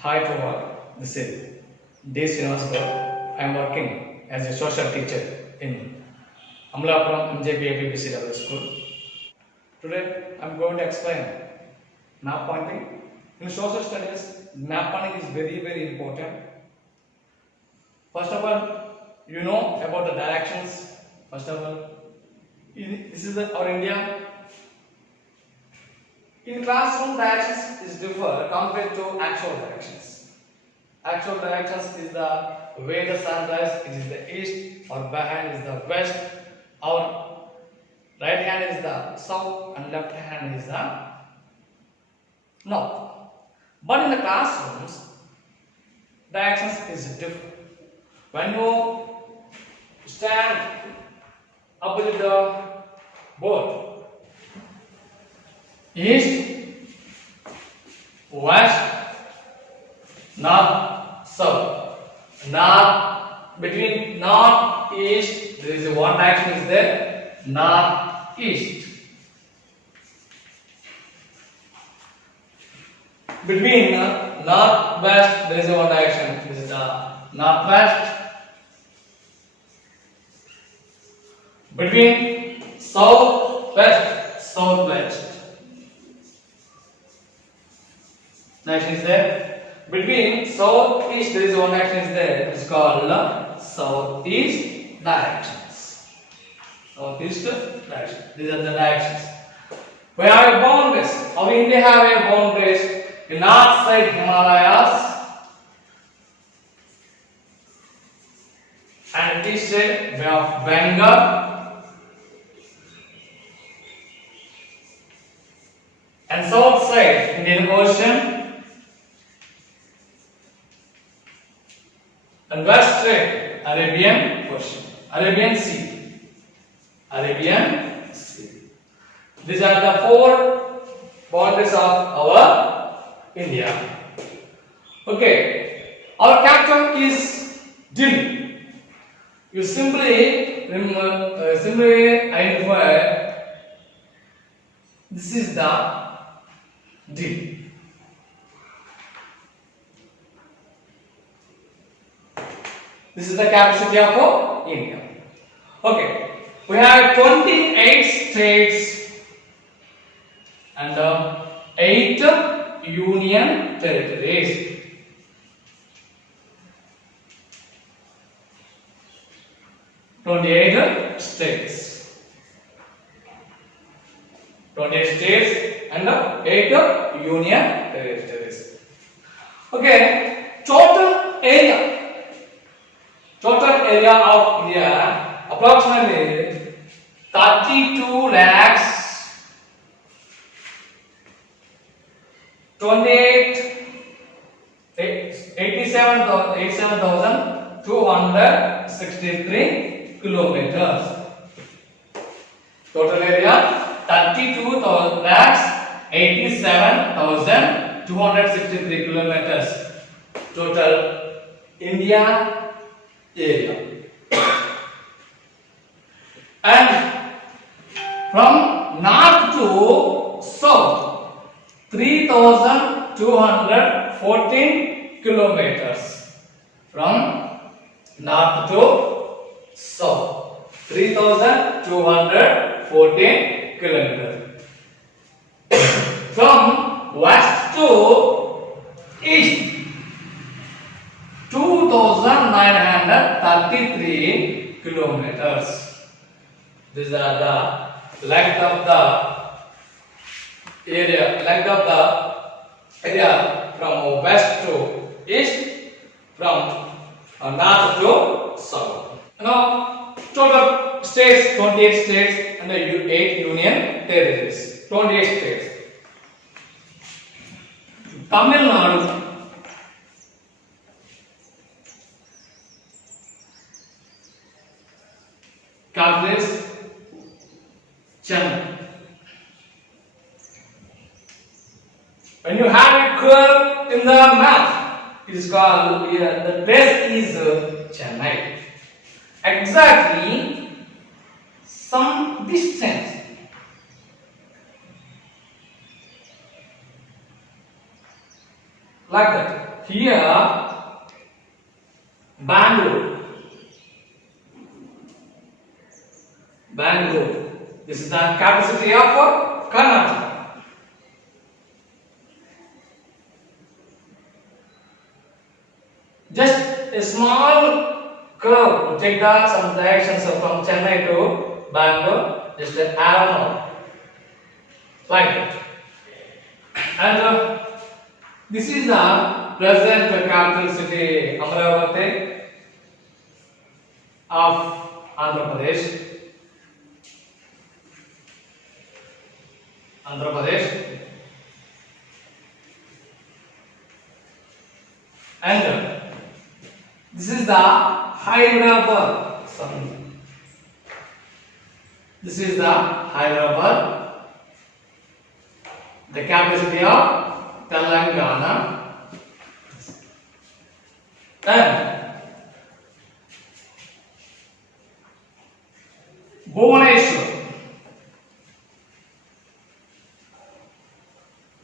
Hi to all. This is D. Srinivas. I am working as a social teacher in Amlapuram MJPAPBCW School. Today I am going to explain map pointing. In social studies, map pointing is very important. First of all, you know about the directions. First of all, this is our India. In classroom, directions is differ compared to actual directions. Actual directions is the way the sun rises, it is the east, or behind is the west, our right hand is the south and left hand is the north. But in the classrooms, directions is different. When you stand up with the board, east, west, north, south. North, between north, east, there is one direction is there, north, east. Between north, west, there is one direction, this is the northwest. Between south, west, southwest. Direction is there. Between southeast, there is one direction is there. It's called southeast directions. Southeast direction. These are the directions. We have a boundaries. Our India have a boundaries. In north side Himalayas and east side we have Bengal and south side Indian Ocean. And west side Arabian Ocean, Arabian Sea, Arabian Sea. These are the four boundaries of our India. Okay, our capital is Delhi. You simply identify this is the Delhi. This is the capital city of India. Okay, we have 28 states and 8 union territories. Twenty-eight states and 8 union territories. Okay, total area of India approximately 32 lakhs 87,263 kilometers. Total area 32 lakhs 87,263 kilometers. Total India area. And from north to south 3,214 kilometers. From north to south 3,214 kilometers. From west to east 2,933 kilometers. These are the length of the area. From west to east, from north to south. Now, total states 28 states and 8 union territories. 28 states. Tamil Nadu. Capital is Chennai. When you have a curve in the map, it is called the place is Chennai. Exactly some distance like that. here Bangalore. Bangalore. This is the capital city of Karnataka. Just a small curve to take some directions from Chennai to Bangalore. Just an arrow like that. And this is the present capital city Amaravati of Andhra Pradesh. Andhra Pradesh. And this is the Hyderabad. This is the Hyderabad, the capital city of Telangana. And Bhubaneswar.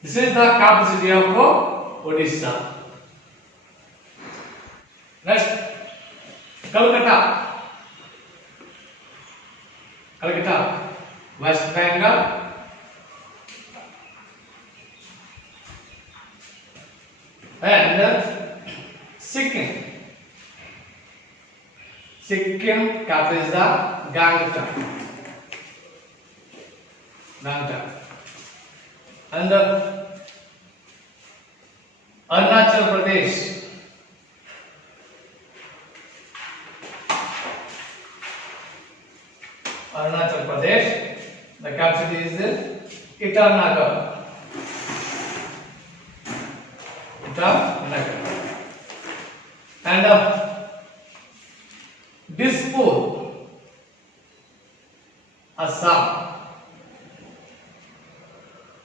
This is the capital city of Odisha. Next, Calcutta. Calcutta, West Bengal. And Sikkim. Sikkim capital is the Gangtok. Gangtok. And Arunachal Pradesh. Arunachal Pradesh. The capital is Itanagar. Itanagar. And Dispur, Assam.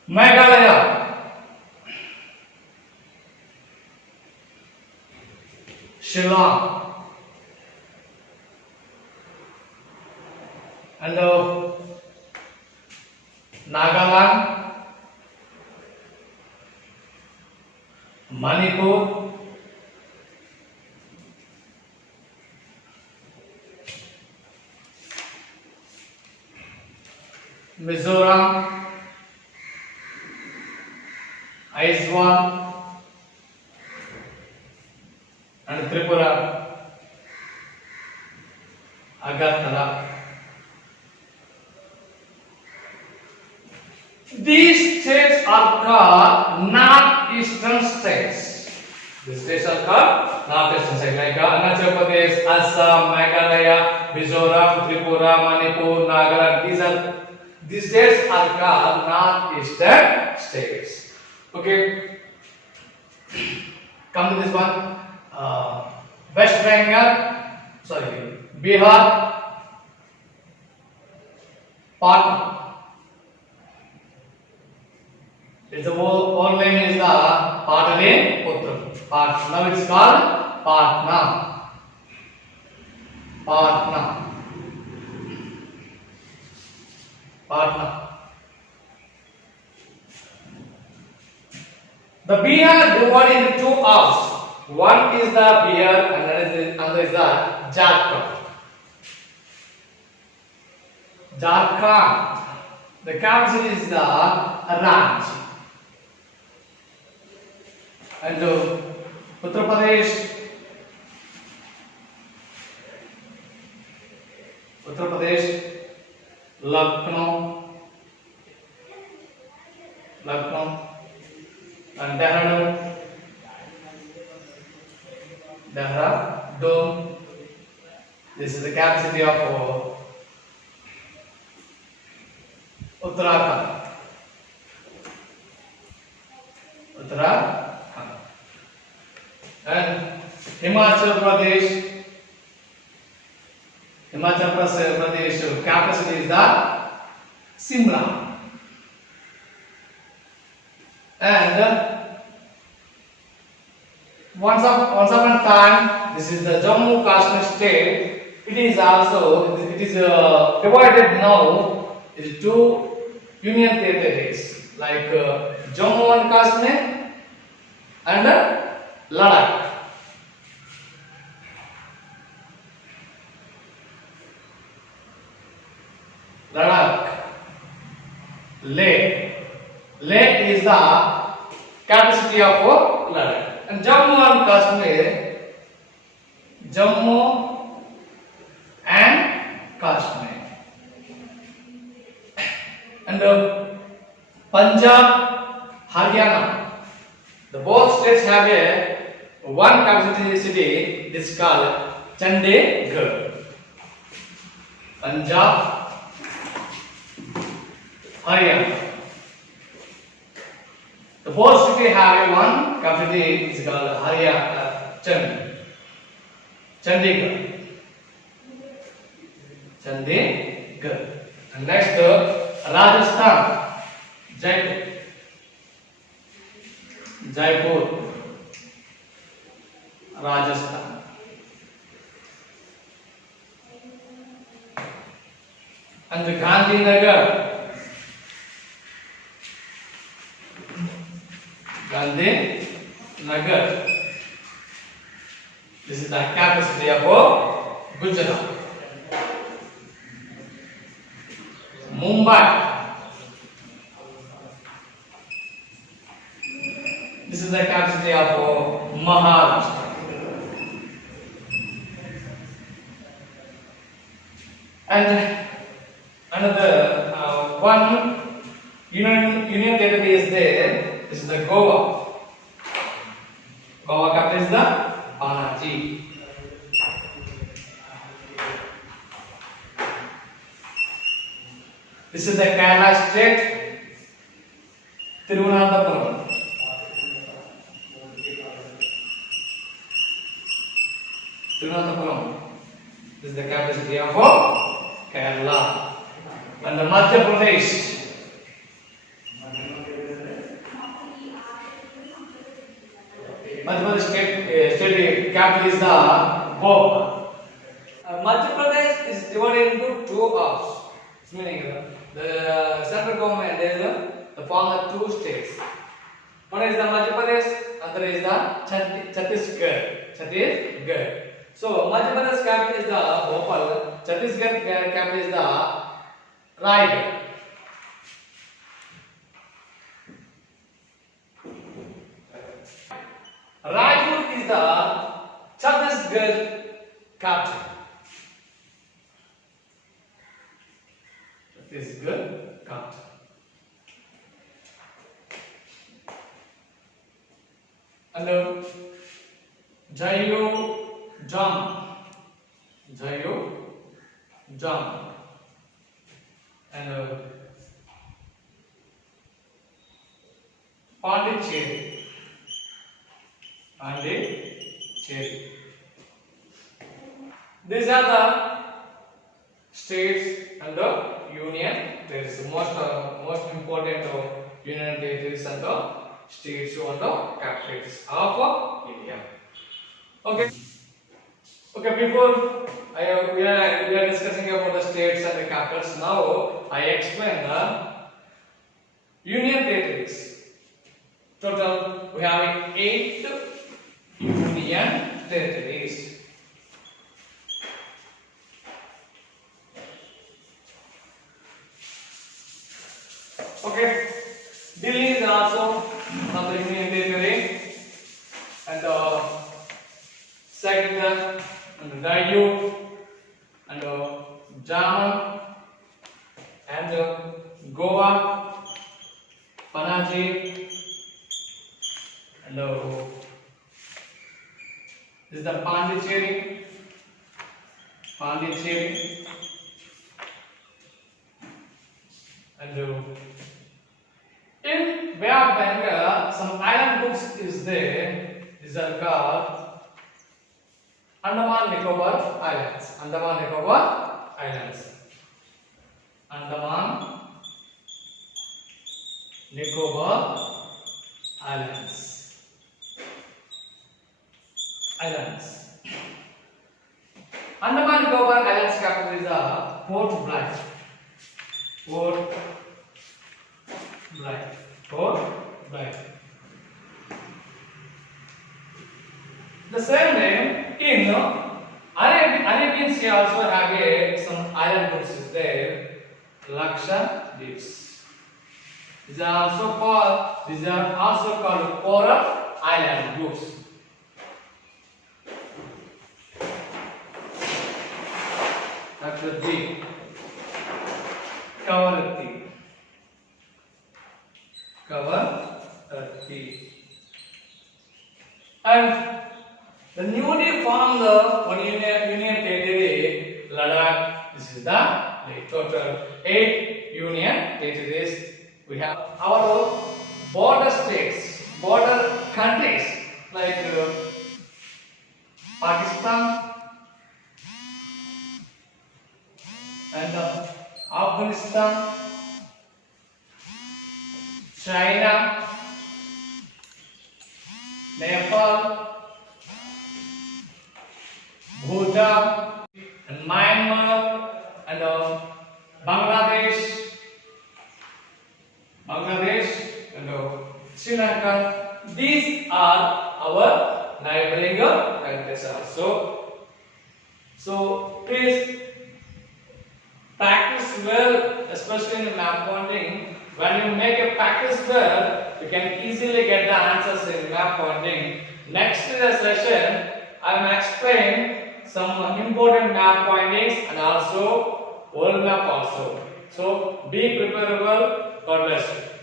Meghalaya, Shillong. And Nagaland, Manipur, Mizoram, Aizawl, and Tripura, Agartala. These states are called northeastern states. These states are called northeastern states like Arunachal Pradesh, Assam, Meghalaya, Mizoram, Tripura, Manipur, Nagaland. These states are called northeastern states. Okay. Come to this one. West Bengal, Bihar, Patna. Its whole name is the Pataliputra. Now it's called Patna. Patna. Patna. The Bihar divided into two halves. One is the Bihar and another is the Jharkhand. Jharkhand. The capital is the Ranchi. And Uttar Pradesh. Uttar Pradesh, Lucknow, and Dehradun. This is the capital city of Uttarakhand. And Himachal Pradesh. Himachal Pradesh capital city is the Simla. And once upon a time, this is the Jammu Kashmir state. It is divided now into two union territories like Jammu and Kashmir and Ladakh. Ladakh. Leh. Leh is the capital city of Ladakh. And Jammu and Kashmir. Jammu and Kashmir. And Punjab, Haryana. The both states have a one capital city. This is called Chandigarh. Punjab, Haryana. The both cities have a one capital. It's called Haryana. Chandigarh. Chandigarh. And next, Rajasthan. Jaipur. Jaipur. Rajasthan. And Gandhinagar. Gandhinagar. This is the capital city of Gujarat. Mumbai. This is the capital city of Maharashtra. And another one union territory is there. This is the Goa. Goa capital is the Panaji. This is the Kerala state, Thiruvananthapuram. Thiruvananthapuram. This is the capital city of Kerala. And the Madhya Pradesh. Madhya Pradesh state capital is the Bhopal. Madhya Pradesh is divided into two halves. Meaning the central government is the form of two states. One is the Madhya Pradesh, other is the Chhattisgarh. So Madhya Pradesh capital is the Bhopal, Chhattisgarh capital is the Raigad. Raipur is the Chhattisgarh capital. Chhattisgarh capital. And Jam, and Pondicherry. These are the states and the union. There is most important union territories and the states and the capitals of India. Okay. Before we are discussing about the states and the capitals. Now I explain the union territories. Total we have 8 union territories. Okay, Delhi is also another union territory, and second and Dayu and Jammu and Goa, Panaji, and this is the Pondicherry, and in Bay of Bengal, some island groups is there. These are called Andaman Nicobar Islands. Andaman Nicobar Islands. Andaman Nicobar Islands. Andaman Nicobar Islands capital is Port Blair. Port Blair. The same way in Arabian Sea also have some island groups is there. Lakshadweeps. These are also called coral island groups. Lakshadweep, Kavaratti, and the newly formed one union territory, Ladakh. This is the total 8 union territories we have. Our border states, border countries like Pakistan and Afghanistan, China, Nepal, Bhutan, and Myanmar, and Bangladesh, and Sri Lanka. These are our neighboring countries also. So please practice well, especially in map pointing. When you make a practice well, you can easily get the answers in map pointing. Next session, I will explain some important map pointings and also world map also. So be preparable. God bless you.